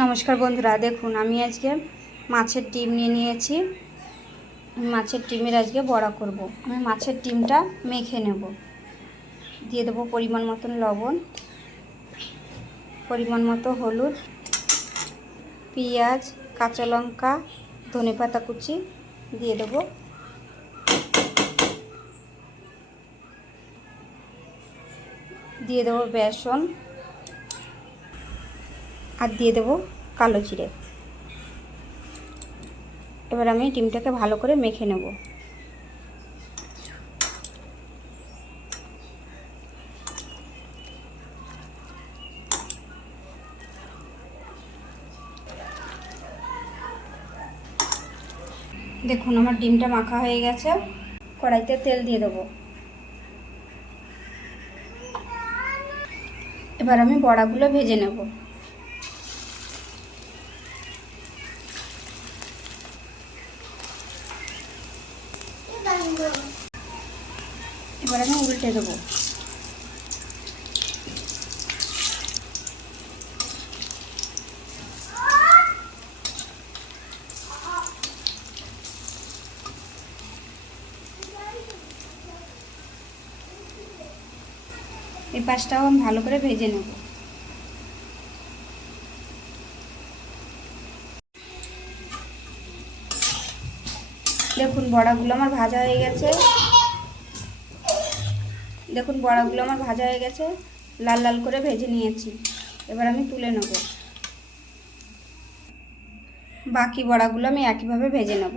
নমস্কার বন্ধুরা, দেখুন আমি আজকে মাছের ডিম নিয়ে নিয়েছি। মাছের ডিমের আজকে বড়া করব। আমি মাছের ডিমটা মেখে নেব। দিয়ে দেবো পরিমাণ মতন লবণ, পরিমাণ মতো হলুদ, পেঁয়াজ, কাঁচা লঙ্কা, ধনেপাতা কুচি দিয়ে দেবো। দিয়ে দেবো বেসন আর দিয়ে দেবো কালো জিরে। এবার আমি ডিমটাকে ভালো করে মেখে নেব। দেখুন আমার ডিমটা মাখা হয়ে গেছে। কড়াইতে তেল দিয়ে দেবো। এবার আমি বড়াগুলো ভেজে নেব। এবার আমি উল্টে দেবো। এই পাশটাও আমি ভালো করে ভেজে নেব। দেখুন বড়াগুলো আমার ভাজা হয়ে গেছে। লাল লাল করে ভেজে নিয়েছি। এবার আমি তুলে নেব। বাকি বড়াগুলো আমি একইভাবে ভেজে নেব।